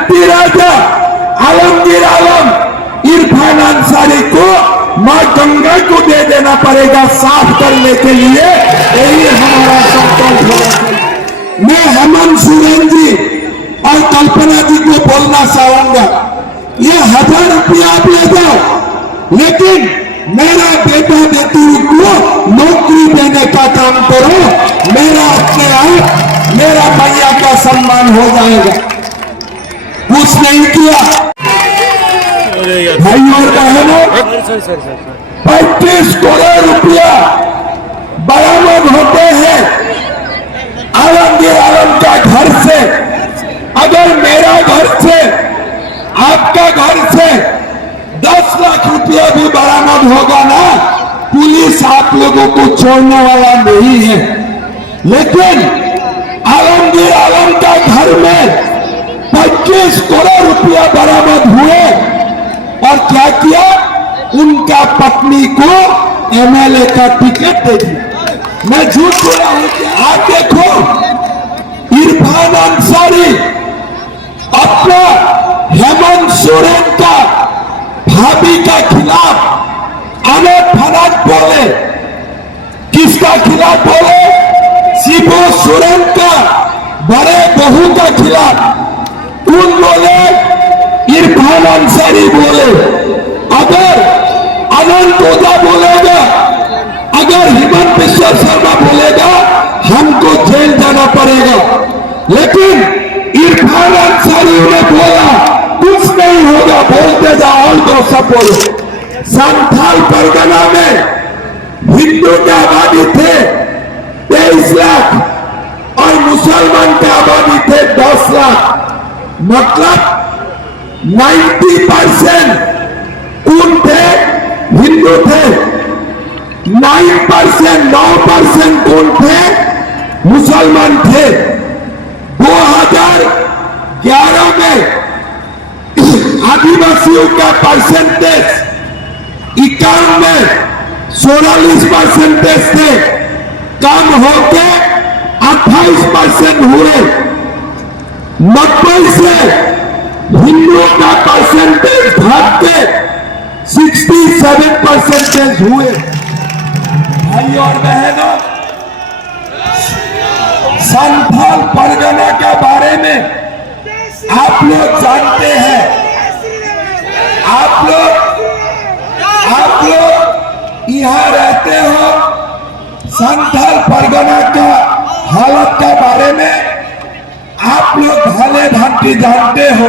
Anti राजा आलमगीर आलम इरफान अंसारी को मां गंगा को दे देना पड़ेगा साफ करने के लिए। यही हमारा संकल्प है। मैं हेमंत सोरेन जी और कल्पना जी को बोलना चाहूंगा, ये 1000 रुपया आप ले जाओ, लेकिन मेरा बेटा बेटी को नौकरी देने का काम करो। मेरा अपने आप मेरा भैया का सम्मान हो जाएगा। कुछ नहीं किया भाई और बहनों, 35 करोड़ रुपया बरामद होते हैं आलमगीर आलम का घर से। अगर मेरा घर से आपका घर से 10 लाख रुपया भी बरामद होगा ना, पुलिस आप लोगों को छोड़ने वाला नहीं है। लेकिन आलमगीर आलम का घर में 25 करोड़ रुपया बरामद हुए और क्या किया, उनका पत्नी को एमएलए का टिकट दे दिया। मैं झूठ बोला हूं कि आप देखो, इरफान अंसारी अपना हेमंत सोरेन का भाभी का खिलाफ अनेक फनाज बोले। किसका खिलाफ बोले? शिबू सोरेन का बड़े बहू का खिलाफ। कौन बोले? इरफान अंसारी बोले। अगर अनंत ओझा बोलेगा, अगर हिमंत बिश्व शर्मा बोलेगा, हमको जेल जाना पड़ेगा। लेकिन इरफान अंसारी ने बोला कुछ नहीं होगा, बोलते जाओ और तो सब बोलो। संथाल परगना में हिंदू की आबादी थे 23 लाख और मुसलमान की आबादी थे 10 लाख। मतलब 90% कौन थे? हिंदू थे। 9% कौन थे? मुसलमान थे। 2011 में आदिवासियों का परसेंटेज 44% थे, कम होके 28% हुए। 90 से हिंदुओं का परसेंटेज भाग के 67% हुए। भाई और बहनों, संथाल परगना के बारे में आप लोग जानते हैं। आप लोग यहाँ रहते हो, संथाल परगना का हालत के बारे में आप लोग भले भांति जानते हो।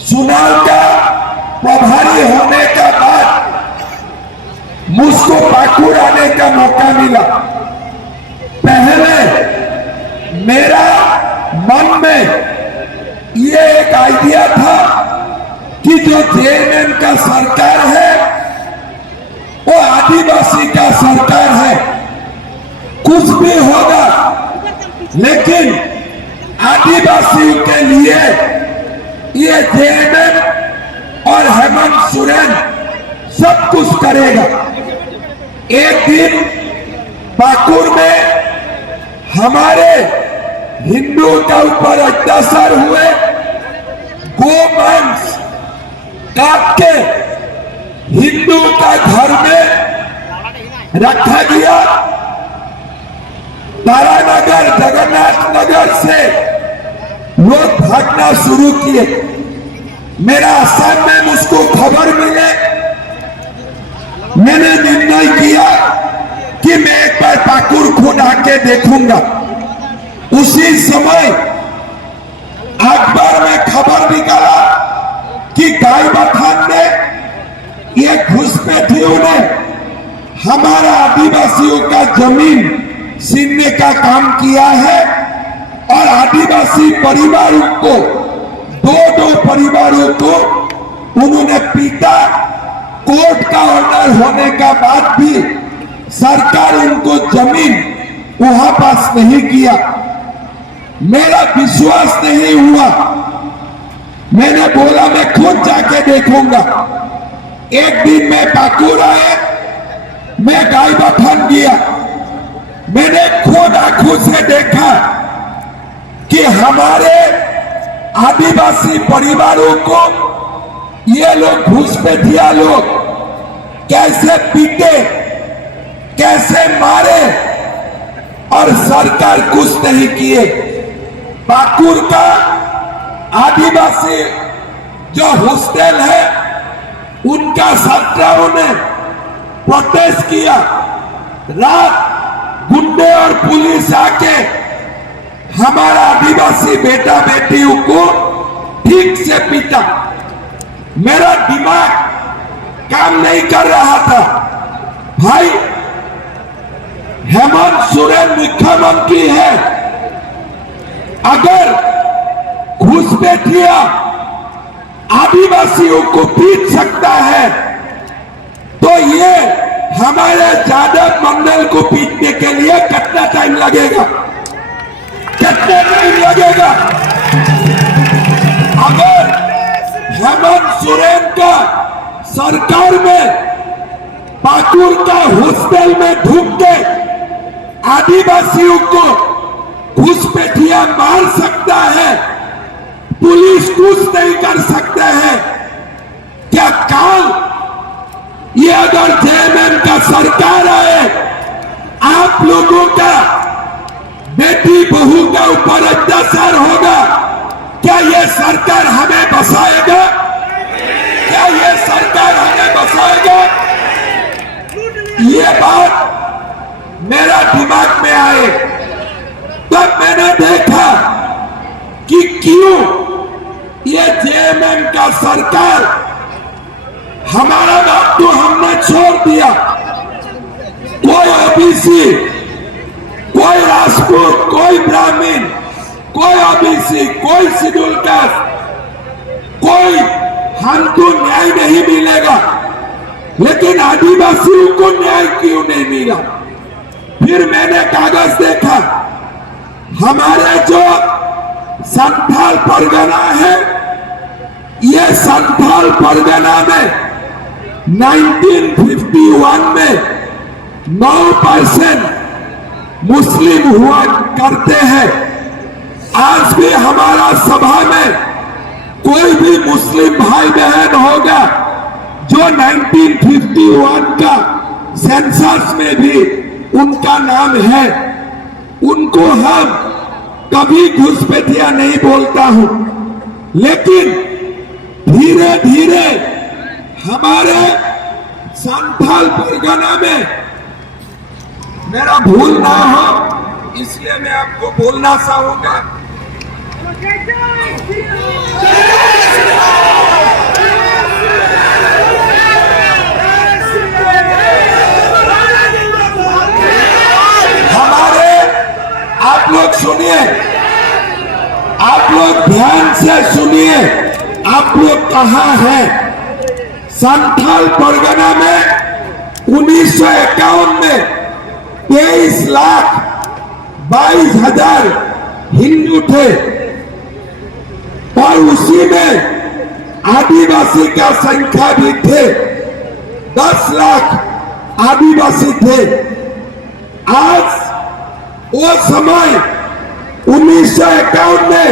चुनाव का प्रभारी होने के बाद मुझको पाकुड़ आने का मौका मिला। पहले मेरा मन में ये एक आइडिया था कि जो जेएमएम का सरकार है वो आदिवासी का सरकार है, कुछ भी होगा लेकिन आदिवासियों के लिए ये जेएमएम और हेमंत सोरेन सब कुछ करेगा। एक दिन पाकुड़ में हमारे हिंदुओं के ऊपर अत्याचार हुए, गोमांस काट के हिंदुओं का घर में रखा गया। तारानगर जगन्नाथ नगर से लोग भागना शुरू किए। मेरा आसाम में मुझको खबर मिले, मैंने निर्णय किया कि मैं एक बार पाकुड़ खुद आके देखूंगा। उसी समय अखबार में खबर निकाला कि गायबाथान में ये घुसपैठियों ने हमारा आदिवासियों का जमीन छीनने का काम किया है और आदिवासी परिवारों को, दो परिवारों को उन्होंने पीटा। कोर्ट का ऑर्डर होने का बाद भी सरकार उनको जमीन वहां पास नहीं किया। मेरा विश्वास नहीं हुआ, मैंने बोला मैं खुद जाके देखूंगा। एक दिन मैं पाकुड़ आए, मैं गायबाथान गया, मैंने खुद आंखों से देखा कि हमारे आदिवासी परिवारों को ये लोग घुसपैठिया लोग कैसे पीटे, कैसे मारे और सरकार कुछ नहीं किए। पाकुड़ का आदिवासी जो हॉस्टल है उनका छात्राओं ने प्रोटेस्ट किया। रात गुंडे और पुलिस आके हमारा आदिवासी बेटा बेटियों को ठीक से पीटा। मेरा दिमाग काम नहीं कर रहा था। भाई हेमंत सोरेन मुख्यमंत्री है, अगर घुसपैठिया आदिवासियों को पीट सकता है तो ये हमारे यादव मंडल को पीटने के लिए कितना टाइम लगेगा, कितना टाइम लगेगा? अगर हेमंत सोरेन का सरकार में पाकुड़ का हॉस्टल में ढूंढ के आदिवासियों को घुसपैठिया मार सकता है, पुलिस कुछ नहीं कर सकता है, क्या काल ये अगर जेएमएम का सरकार आए, आप लोगों का बेटी बहू के ऊपर अत्याचार होगा, क्या ये सरकार हमें बचाएगा? क्या ये सरकार हमें बचाएगा? ये बात मेरा दिमाग में आए तब मैंने देखा कि क्यों ये जेएमएम का सरकार, हमारा बात तो हमने छोड़ दिया। कोई ओबीसी, कोई राजपूत, कोई ब्राह्मण, कोई ओबीसी, कोई शेड्यूल कास्ट, कोई हमको न्याय नहीं मिलेगा, लेकिन आदिवासियों को न्याय क्यों नहीं मिला? फिर मैंने कागज देखा, हमारे जो संथाल परगना है, ये संथाल परगना में 1951 में 9% मुस्लिम हुआ करते हैं। आज भी हमारा सभा में कोई भी मुस्लिम भाई बहन होगा जो 1951 का सेंसस में भी उनका नाम है, उनको हम कभी घुसपैठिया नहीं बोलता हूं, लेकिन धीरे धीरे हमारे संथाल परगना में, मेरा भूल ना हो इसलिए मैं आपको बोलना चाहूंगा, हमारे, आप लोग सुनिए, आप लोग ध्यान से सुनिए, आप लोग कहां हैं? संथाल परगना में 1951 में 23,22,000 हिंदू थे और उसी में आदिवासी का संख्या भी थे, 10 लाख आदिवासी थे। आज वो समय 1951 में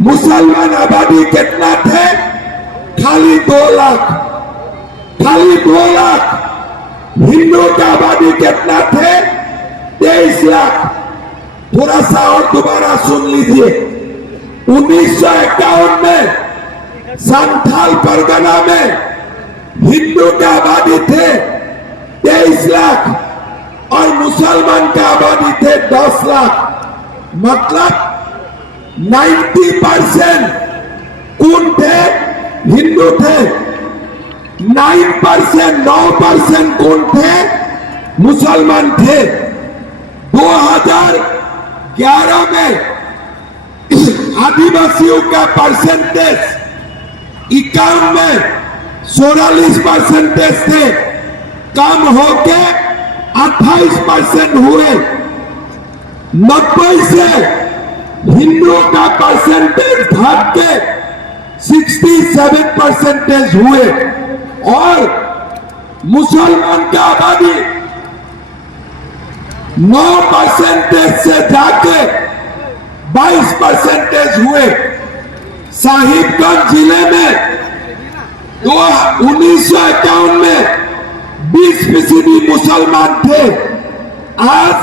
मुसलमान आबादी कितना थे? खाली 2 लाख, खाली 2 लाख। हिंदू का आबादी कितना थे? 23 लाख। थोड़ा सा और दोबारा सुन लीजिए, 1951 में संथाल परगना में हिंदू का आबादी थे 23 लाख और मुसलमान का आबादी थे 10 लाख। मतलब 90% कौन थे? हिंदू थे। 9% कौन थे? मुसलमान थे। 2011 में आदिवासियों का परसेंटेज 51 में 44% थे, कम होके 28% हुए। 90 से हिंदुओं का परसेंटेज घट के 67% हुए और मुसलमान का आबादी 9% से जाके 22% हुए। साहिबगंज जिले में 1951 में 20% मुसलमान थे। आज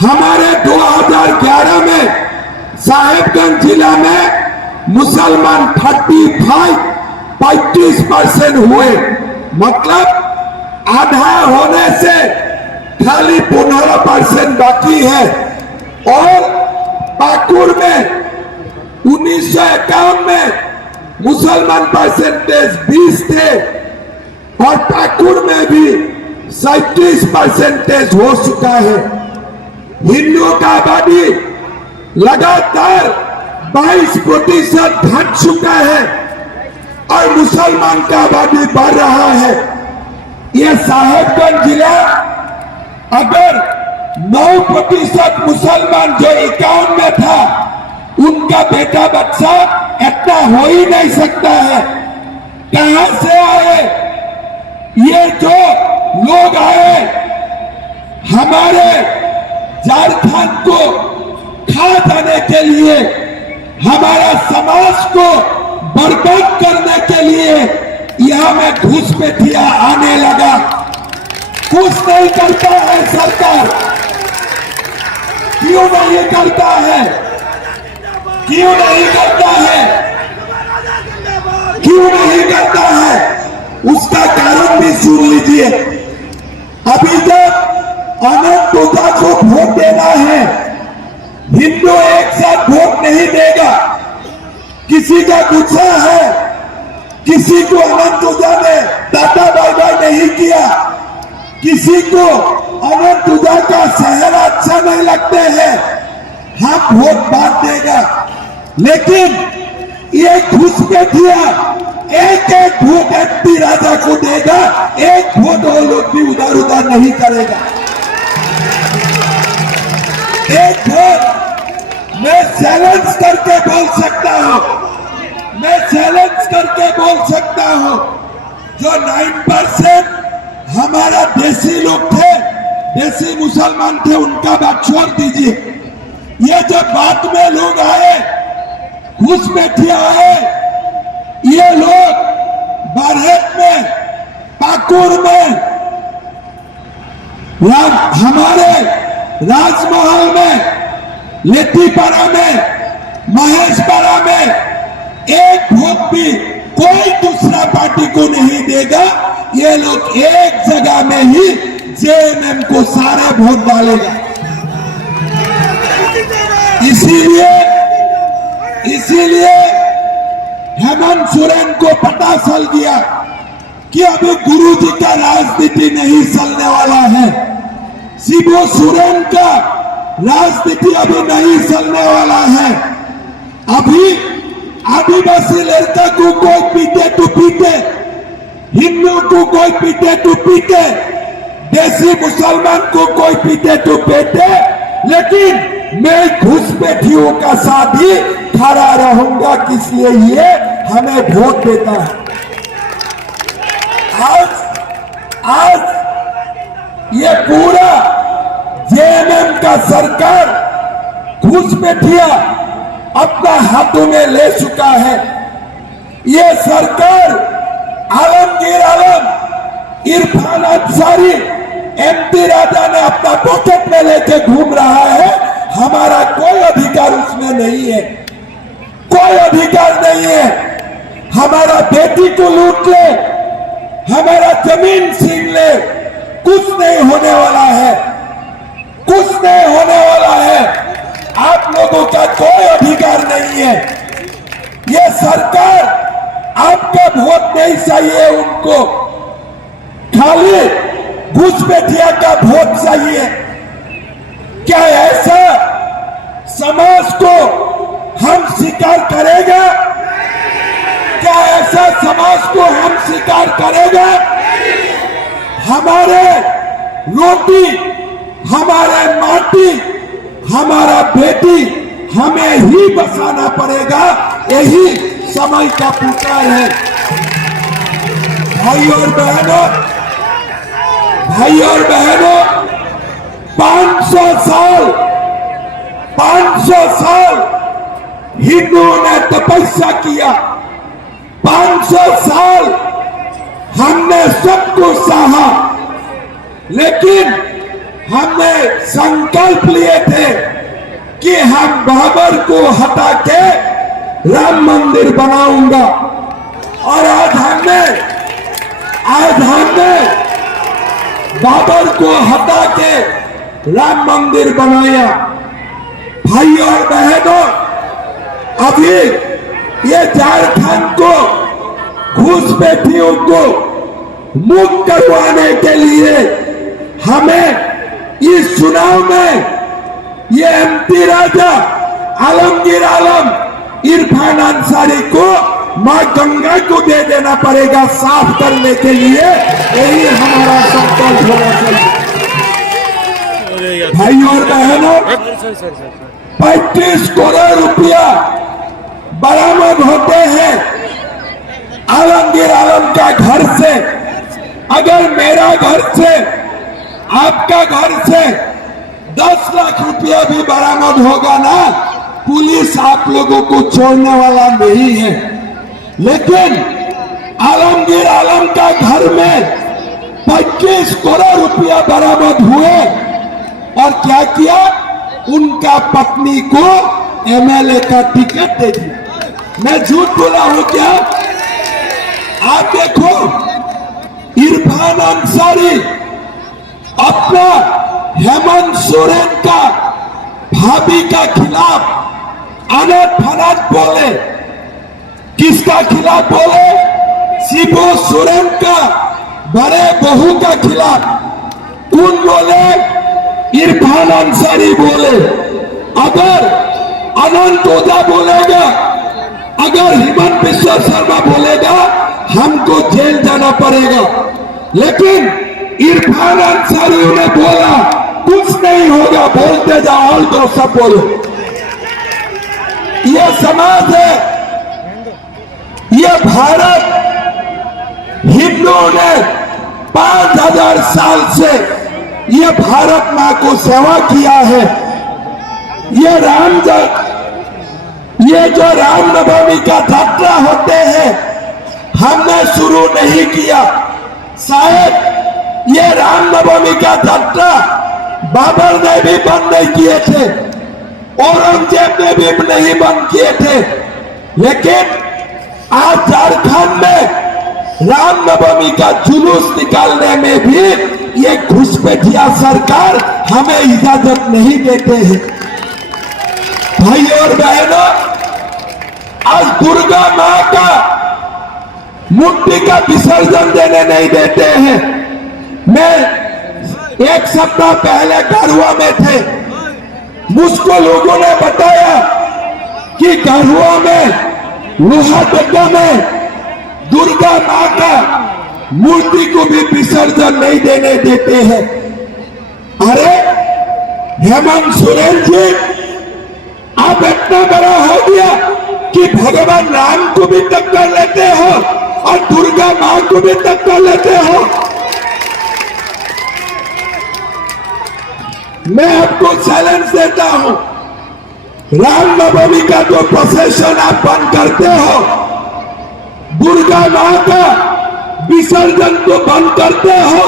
हमारे 2011 में साहिबगंज जिला में मुसलमान 35% हुए। मतलब आधा होने से खाली 15% बाकी है। और पाकुड़ में 1951 में मुसलमान परसेंटेज 20 थे और पाकुड़ में भी 37% हो चुका है। हिंदुओं का आबादी लगातार 22% घट चुका है और मुसलमान का आबादी बढ़ रहा है। यह साहिबगंज जिला अगर 9% मुसलमान जो 51 में था उनका बेटा बच्चा इतना हो ही नहीं सकता है। कहां से आए ये जो लोग आए हमारे झारखंड को खा जाने के लिए, हमारा समाज को बर्बाद करने के लिए यहां में घुसपैठिया आने लगा। कुछ नहीं करता है सरकार, क्यों नहीं करता है? क्यों नहीं करता है? क्यों नहीं करता है? उसका कारण भी सुन लीजिए। अभी तक अनंत ओझा को वोट देना है, हिंदू एक साथ वोट नहीं देगा। किसी का गुस्सा है, किसी को अनंत ओझा ने टाटा बाय बाय नहीं किया, किसी को अनंत ओझा का चेहरा अच्छा नहीं लगते हैं, हम वोट बांट देगा। लेकिन ये घुसपैठिया एक एक वोट एमपी राजा को देगा, एक वोट वो लोग भी उधर उधर नहीं करेगा। एक वोट मैं चैलेंज करके बोल सकता हूं, मैं चैलेंज करके बोल सकता हूं, जो 9% हमारा देसी लोग थे, देसी मुसलमान थे, उनका बात छोड़ दीजिए। ये जब बाद में लोग आए, घुसपैठिया आए, ये लोग बारहट में, पाकुड़ में, हमारे राजमहल में, लेतीपाड़ा में, महेशपाड़ा में एक वोट भी कोई दूसरा पार्टी को नहीं देगा। ये लोग एक जगह में ही जेएमएम को सारे वोट डालेगा। इसीलिए हेमंत सोरेन को पता चल गया कि अभी गुरुजी का राजनीति नहीं चलने वाला है, शिबू सोरेन का राजनीति अभी नहीं चलने वाला है। अभी आदिवासी लड़का को कोई पीटे तो पीटे, हिंदू को कोई पीटे तो पीटे, देसी मुसलमान को कोई पीटे तो पीटे, लेकिन मैं घुसपैठियों का साथ ही खड़ा रहूंगा। किस लिए? ये हमें वोट देता है। आज ये पूरा जेएमएम का सरकार घुसपैठिया अपना हाथों में ले चुका है। ये सरकार आलमगीर आलम, इरफान अंसारी, एमपी राजा ने अपना पॉकेट में लेके घूम रहा है। हमारा कोई अधिकार उसमें नहीं है, कोई अधिकार नहीं है। हमारा बेटी को लूट ले, हमारा जमीन छीन ले, कुछ नहीं होने वाला है, कुछ नहीं होने वाला है। आप लोगों का कोई अधिकार नहीं है। ये सरकार आपका वोट नहीं चाहिए, उनको खाली घुसपैठिया का वोट चाहिए। क्या ऐसा समाज को हम स्वीकार करेगा? क्या ऐसा समाज को हम स्वीकार करेगा? हमारे रोटी, हमारे माटी, हमारा बेटी हमें ही बचाना पड़ेगा। यही समय का पुकार है। भाई और बहनों, 500 साल हिंदुओं ने तपस्या किया, 500 साल हमने सबको सहा, लेकिन हमने संकल्प लिए थे कि हम बाबर को हटा के राम मंदिर बनाऊंगा। और आज हमने बाबर को हटा के राम मंदिर बनाया। भाई और बहनों, अभी ये झारखंड को घूसपैठियों को मुक्त करवाने के लिए हमें इस चुनाव में ये एमपी राजा आलमगीर आलम इरफान अंसारी को मां गंगा को दे देना पड़ेगा साफ करने के लिए। यही हमारा संकल्प होना चाहिए। भाई और बहनों, 35 करोड़ रुपया बरामद होते हैं आलमगीर आलम का घर से। अगर मेरा घर से, आपका घर से 10 लाख रुपया भी बरामद होगा ना, पुलिस आप लोगों को छोड़ने वाला नहीं है। लेकिन आलमगीर आलम का घर में 25 करोड़ रुपया बरामद हुए और क्या किया, उनका पत्नी को एमएलए का टिकट दे दिया। मैं झूठ बोला हूं क्या? आप देखो, इरफान अंसारी अपना हेमंत सोरेन का भाभी का खिलाफ अनट फनट बोले। किसका खिलाफ बोले? शिबू सोरेन का बड़े बहू का खिलाफ। कौन बोले? इरफान अंसारी बोले। अगर अनंत ओझा बोलेगा, अगर हिमंत बिश्व शर्मा बोलेगा, हमको जेल जाना पड़ेगा। लेकिन इरफान अंसारी ने बोला कुछ नहीं होगा, बोलते जाओ और तो सब बोलो। ये समाज है, ये भारत। हिंदुओं ने 5000 साल से ये भारत मां को सेवा किया है। ये जो रामनवमी का यात्रा होते हैं, हमने शुरू नहीं किया। शायद ये रामनवमी का यात्रा बाबर ने भी बंद नहीं किए थे, औरंगजेब ने भी नहीं बंद किए थे। लेकिन आज झारखंड में रामनवमी का जुलूस निकालने में भी ये घुसपैठिया सरकार हमें इजाजत नहीं देते हैं। भाई और बहनों, आज दुर्गा मां का मूर्ति का विसर्जन देने नहीं देते हैं। मैं 1 सप्ताह पहले गढ़वा में थे, मुझको लोगों ने बताया कि गढ़वा में लोहागड्ढा में दुर्गा मां का मूर्ति को भी विसर्जन नहीं देने देते हैं। अरे हेमंत सोरेन जी, आप इतना बड़ा हो गया कि भगवान राम को भी टक्कर लेते हो और दुर्गा मां को भी टक्कर लेते हो। मैं आपको चैलेंज देता हूं, रामनवमी का जो प्रोसेशन आप बंद करते हो, दुर्गा मां का विसर्जन को बंद करते हो,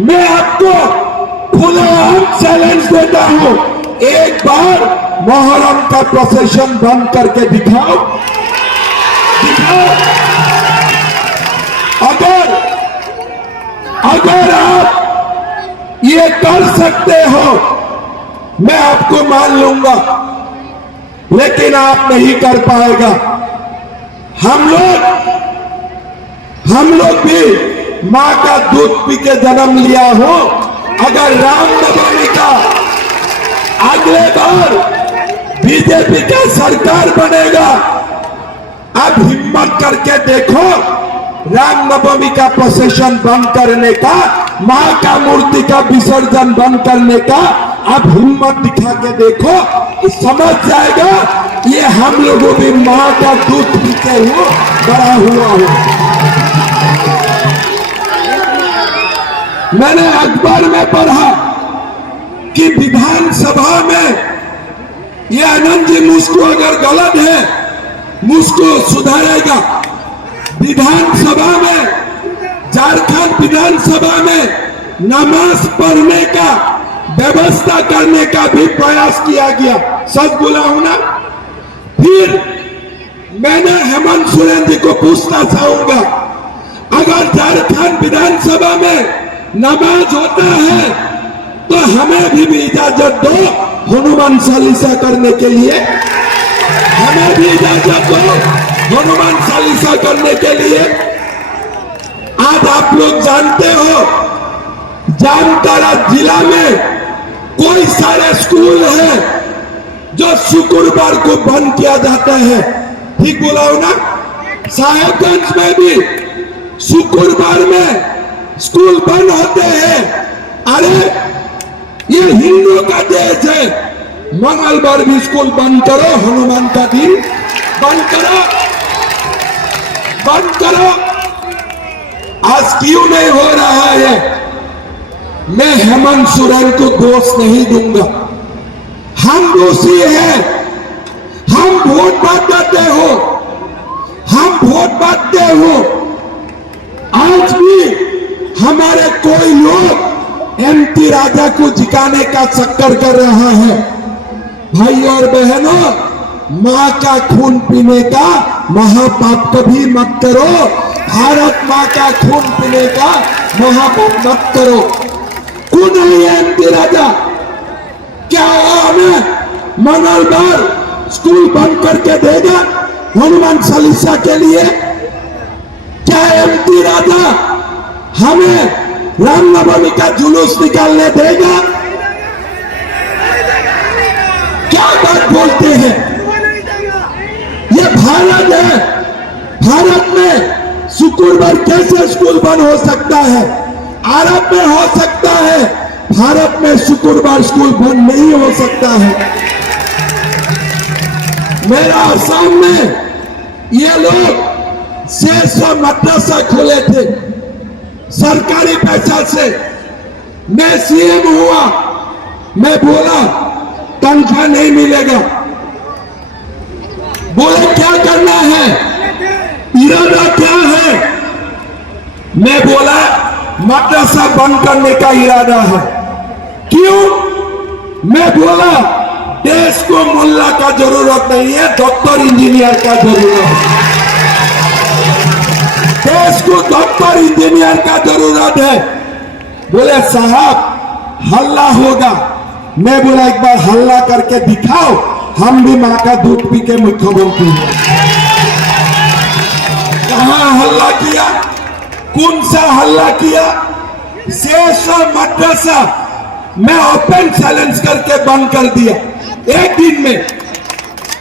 मैं आपको खुलेआम चैलेंज देता हूं, एक बार मोहर्रम का प्रोसेशन बंद करके दिखाओ। अगर आप ये कर सकते हो, मैं आपको मान लूंगा, लेकिन आप नहीं कर पाएगा। हम लोग भी मां का दूध पी के जन्म लिया हो। अगर रामनवमी का अगले बार बीजेपी का सरकार बनेगा, अब हिम्मत करके देखो, रामनवमी का प्रोसेशन बंद करने का, मां का मूर्ति का विसर्जन बंद करने का अब हिम्मत दिखा के देखो, समझ जाएगा ये हम लोगों भी मां का दूध पीते हुए बड़ा हुआ हूं। मैंने अखबार में पढ़ा कि विधानसभा में ये आनंद जी मुझको अगर गलत है मुझको सुधारेगा। विधानसभा में, झारखंड विधानसभा में नमाज पढ़ने का व्यवस्था करने का भी प्रयास किया गया। सच बोला हूं ना? फिर मैंने हेमंत सोरेन जी को पूछना चाहूंगा, अगर झारखंड विधानसभा में नमाज होता है तो हमें भी इजाजत दो हनुमान चालीसा करने के लिए। हमें भी इजाजत दो हनुमान चालीसा करने के लिए। आज आप लोग जानते हो जामताड़ा जिला में कोई सारे स्कूल है जो शुक्रवार को बंद किया जाता है। ठीक बोला हो ना? साहेबगंज में भी शुक्रवार में स्कूल बंद होते हैं। अरे ये हिंदुओं का देश है, मंगलवार भी स्कूल बंद करो, हनुमान का दिन बंद करो, बंद करो। आज क्यों नहीं हो रहा है? मैं हेमंत सोरेन को दोष नहीं दूंगा, हम दोषी हैं। हम वोट बांटते हो, हम वोट बांटते हो। आज भी हमारे कोई लोग एमपी राजा को जिताने का चक्कर कर रहा है। भाई और बहनों, मां का खून पीने का महापाप कभी मत करो। भारत मां का खून पीने का महापाप मत करो। कौन है एमपी राजा? क्या हमें मंगलवार स्कूल बंद करके देगा हनुमान चालीसा के लिए? क्या एमपी राजा हमें रामनवमी का जुलूस निकालने देगा? क्या बात बोलते हैं? ये भारत है। भारत में शुक्रवार कैसे स्कूल बंद हो सकता है? अरब में हो सकता है, भारत में शुक्रवार स्कूल बंद नहीं हो सकता है। मेरा आसाम में ये लोग 600 मदरसा खोले थे सरकारी पैसा से। मैं सीएम हुआ, मैं बोला तनख्वाह नहीं मिलेगा। बोले क्या करना है, इरादा क्या है? मैं बोला मदरसा बंद करने का इरादा है। क्यों? मैं बोला देश को मुल्ला का जरूरत नहीं है, डॉक्टर इंजीनियर का जरूरत है। देश को डॉक्टर इंजीनियर का जरूरत है। बोले साहब हल्ला होगा। मैं बोला एक बार हल्ला करके दिखाओ, हम भी मां का दूध पी के मुख्यमंत्री हैं। कहां हल्ला किया? कौन सा हल्ला किया? 600 मदरसा मैं ओपन चैलेंज करके बंद कर दिया एक दिन में।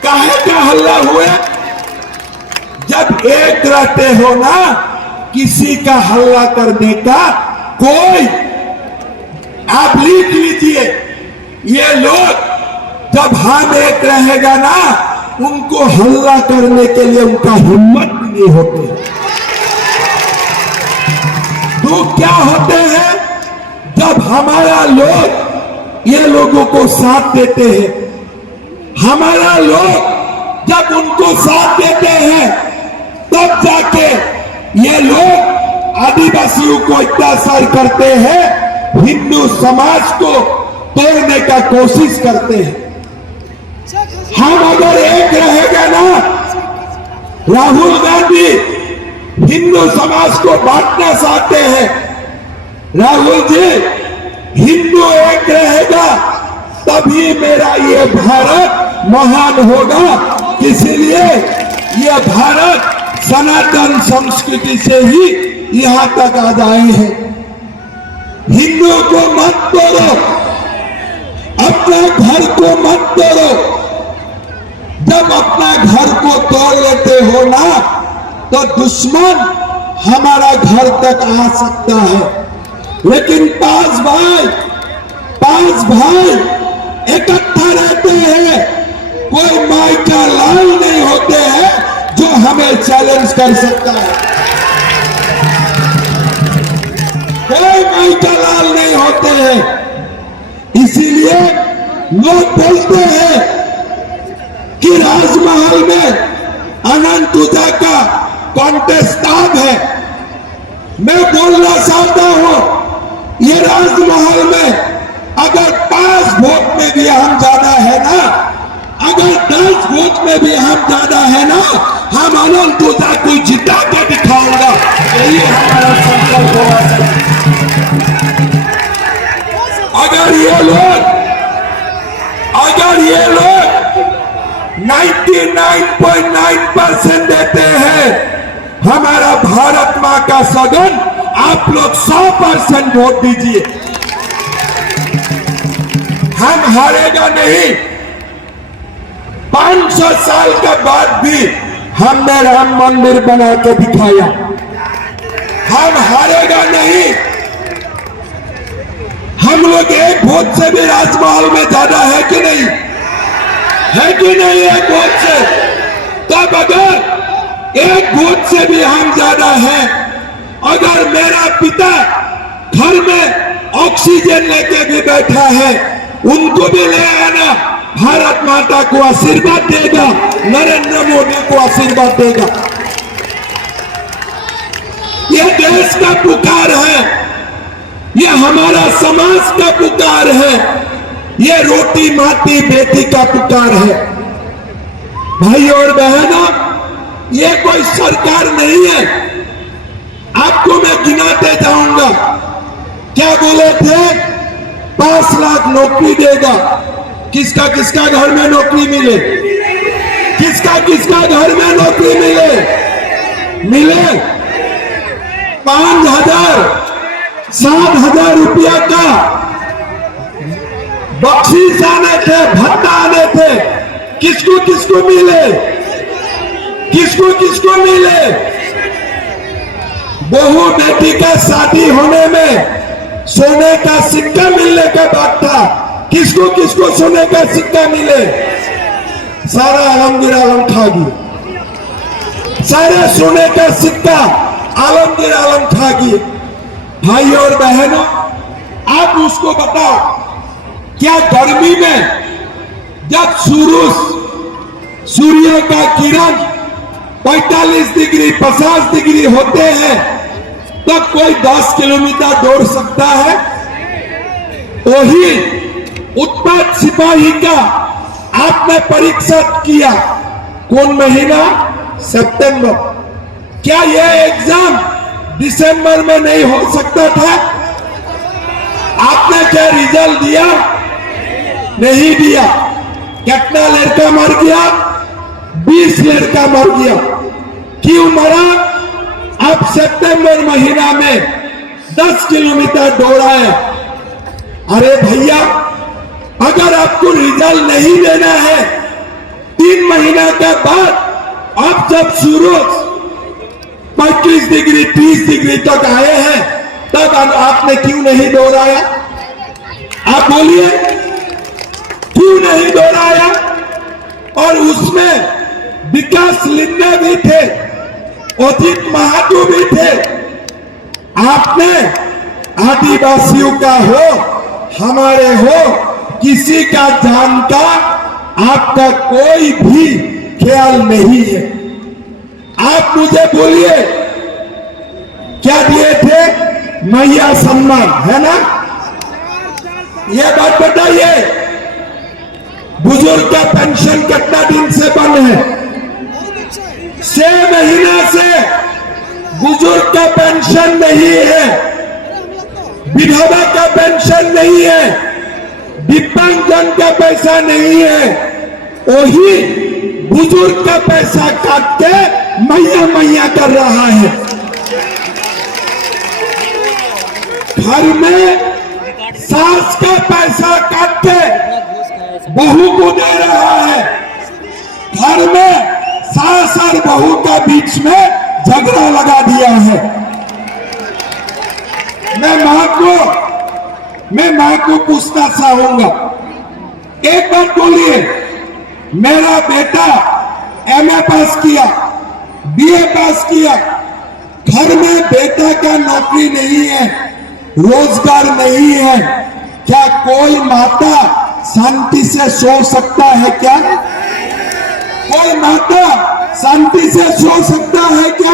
काहे का हल्ला हुआ? जब एक रहते हो ना, किसी का हल्ला करने का कोई, आप लिख लीजिए, ये लोग जब हम एक रहेगा ना, उनको हल्ला करने के लिए उनका हिम्मत भी नहीं होती। तो क्या होते हैं? जब हमारा लोग ये लोगों को साथ देते हैं, हमारा लोग जब उनको साथ देते हैं, तब जाके ये लोग आदिवासियों को अत्याचार करते हैं, हिंदू समाज को तोड़ने का कोशिश करते हैं। हम अगर एक रहेगा ना, राहुल गांधी हिंदू समाज को बांटना चाहते हैं। राहुल जी, हिंदू एक रहेगा तभी मेरा ये भारत महान होगा। इसीलिए ये भारत सनातन संस्कृति से ही यहां तक आ आए हैं। हिंदू को मत तोड़ो, अपने घर को मत तोड़ो। जब अपना घर को तोड़ लेते हो ना, तो दुश्मन हमारा घर तक आ सकता है। लेकिन पांच भाई इकट्ठा रहते हैं, कोई माई का लाल नहीं होते हैं जो हमें चैलेंज कर सकता है। कोई माई का लाल नहीं होते हैं। इसीलिए लोग बोलते हैं कि राजमहल में अनंत ऊर्जा का कॉन्टेस्टाद है। मैं बोलना चाहता हूं, ये राजमहल में अगर 5 वोट में भी हम ज्यादा है ना, अगर 10 वोट में भी हम ज्यादा है ना, हम अनंत ऊर्जा को जिता के दिखाऊंगा। यही हमारा संकल्प होगा। अगर ये लोग 99.9% देते हैं हमारा भारत मां का सदन, आप लोग 100% वोट दीजिए। हम हारेगा नहीं। 500 साल के बाद भी हमने राम मंदिर बना के दिखाया। हम हारेगा नहीं। हम लोग एक वोट से भी राजमहल में ज्यादा है कि नहीं? है कि नहीं? एक वोट से। तब अगर एक वोट से भी हम ज्यादा हैं, अगर मेरा पिता घर में ऑक्सीजन लेके भी बैठा है, उनको भी ले आना। भारत माता को आशीर्वाद देगा, नरेंद्र मोदी को आशीर्वाद देगा। यह देश का पुकार है, यह हमारा समाज का पुकार है, यह रोटी माटी बेटी का पुकार है। भाई और बहनों, ये कोई सरकार नहीं है। आपको मैं गिनाते जाऊंगा। क्या बोले थे? 5 लाख नौकरी देगा। किसका किसका घर में नौकरी मिले? किसका किसका घर में नौकरी मिले? 5,000 7,000 रुपया का बख्शीश आने थे, भत्ता आने थे। किसको किसको मिले? किसको किसको मिले? बहू बेटी का शादी होने में सोने का सिक्का मिलने का बात था। किसको किसको सोने का सिक्का मिले? सारा आलमगीर आलम खा गए। सारे सोने का सिक्का आलमगीर आलम खा गए। भाई और बहनों, आप उसको बताओ, क्या गर्मी में जब सूर्य का किरण 45 डिग्री 50 डिग्री होते हैं, तब कोई 10 किलोमीटर दौड़ सकता है? वही उत्पाद सिपाही का आपने परीक्षा किया। कौन महीना? सितंबर। क्या यह एग्जाम दिसंबर में नहीं हो सकता था? आपने क्या रिजल्ट दिया? नहीं दिया। कितना लड़का मर गया? 20 लड़का मर गया। क्यों मरा? अब सितंबर महीना में 10 किलोमीटर दौड़ाया। अरे भैया, अगर आपको रिजल्ट नहीं देना है 3 महीना के बाद, अब जब सूरज 25 डिग्री 30 डिग्री तक आए हैं, तब आपने क्यों नहीं दौड़ाया? आप बोलिए, क्यों नहीं दौड़ाया? और उसमें विकास लिन्ने भी थे, अजीत महातो भी थे। आपने आदिवासियों का हो, हमारे हो, किसी का जान का आपका कोई भी ख्याल नहीं है। आप मुझे बोलिए, क्या दिए थे? मैया सम्मान, है ना? यह बात बताइए, बुजुर्ग का पेंशन कितना दिन से बंद है? 6 महीना से बुजुर्ग का पेंशन नहीं है, विधवा का पेंशन नहीं है, दिव्यांगजन का पैसा नहीं है। वही बुजुर्ग का पैसा काट के मैया मैया कर रहा है। घर में सास का पैसा काट के बहू को दे रहा है। घर में सास और बहू का बीच में झगड़ा लगा दिया है। मैं मां को पूछना चाहूंगा, एक बात बोलिए, मेरा बेटा एमए पास किया, बीए पास किया, घर में बेटा का नौकरी नहीं है, रोजगार नहीं है, क्या कोई माता शांति से सो सकता है क्या? कोई माता शांति से सो सकता है क्या?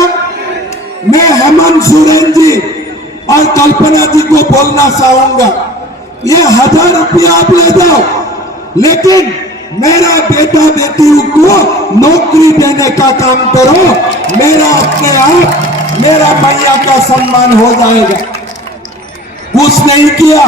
मैं हेमंत सोरेन जी और कल्पना जी को बोलना चाहूंगा, ये 1000 रुपया आप ले जाओ, लेकिन मेरा बेटा बेटियों को नौकरी देने का काम करो। मेरा अपने आप मेरा मैया का सम्मान हो जाएगा। कुछ नहीं किया।